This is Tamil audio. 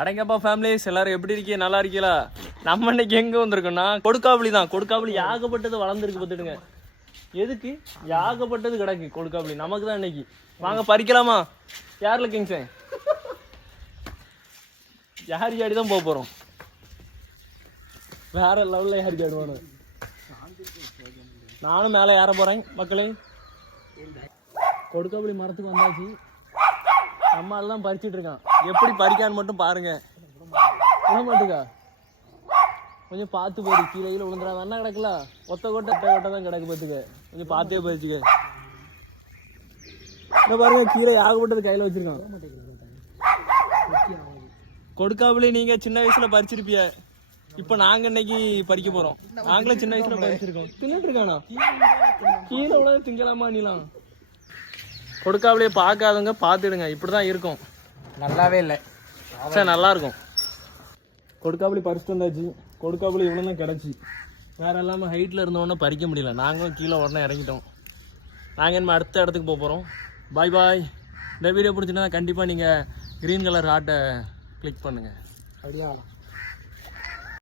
அடங்கப்பா ஃபேமிலிஸ் எல்லாரும் எப்படி இருக்கீங்க? நல்லா இருக்கீங்களா? நம்ம இன்னைக்கு எங்க வந்திருக்கோம்னா கொடுக்காப்புளி தான். கொடுக்காப்புளி யாகப்பட்டது வளர்ந்துருக்கு பார்த்துடுங்க. எதுக்கு யாகப்பட்டது கிடக்கு கொடுக்காப்புளி, நமக்கு தான் இன்னைக்கு. வாங்க பறிக்கலாமா? யாரில் கிங்ஸன் யார் யாடி தான் போக போகிறோம். வேற லெவலில் யாருக்கு ஆடுவானு. நானும் மேலே ஏற போகிறேன் மக்களே. கொடுக்காப்புளி மரத்துக்கு வந்தாச்சு. நம்மளால தான் பறிச்சுட்டு இருக்கான். எப்படி பறிக்கான்னு மட்டும் பாருங்க. விட மாட்டுக்கா, கொஞ்சம் பார்த்து போயிரு. கீழே கீழே விழுந்துடாது. என்ன கிடக்கல ஒத்த கொட்டை தான் கிடக்கு. பார்த்துக்க, கொஞ்சம் பார்த்தே பறிச்சுக்க. என்ன பாருங்க, கீழே ஆகப்பட்டது கையில் வச்சிருக்கான். கொடுக்காப்புளி நீங்க சின்ன வயசுல பறிச்சிருப்பிய. இப்ப நாங்க இன்னைக்கு பறிக்க போறோம். நாங்களும் சின்ன வயசுல பறிச்சிருக்கோம். தின்னுட்டு இருக்கானா? கீழே விட திங்கலாமா நீலாம்? கொடுக்காப்புளியை பார்க்காதவங்க பார்த்துடுங்க. இப்படிதான் இருக்கும். நல்லாவே இல்லை சார், நல்லா இருக்கும். கொடுக்காப்புளி பறிச்சுட்டு வந்தாச்சு. கொடுக்காப்புளி இவ்வளோ தான் கிடச்சி. வேறு இல்லாமல் ஹைட்டில் இருந்தோடனே பறிக்க முடியல. நாங்களும் கீழே உடனே இறங்கிட்டோம். நாங்கள் இனிமேல் அடுத்த இடத்துக்கு போக போகிறோம். பாய் பாய். இந்த வீடியோ பிடிச்சிங்கன்னா கண்டிப்பாக நீங்கள் க்ரீன் கலர் ஹார்ட்டை கிளிக் பண்ணுங்கள். அப்படியா?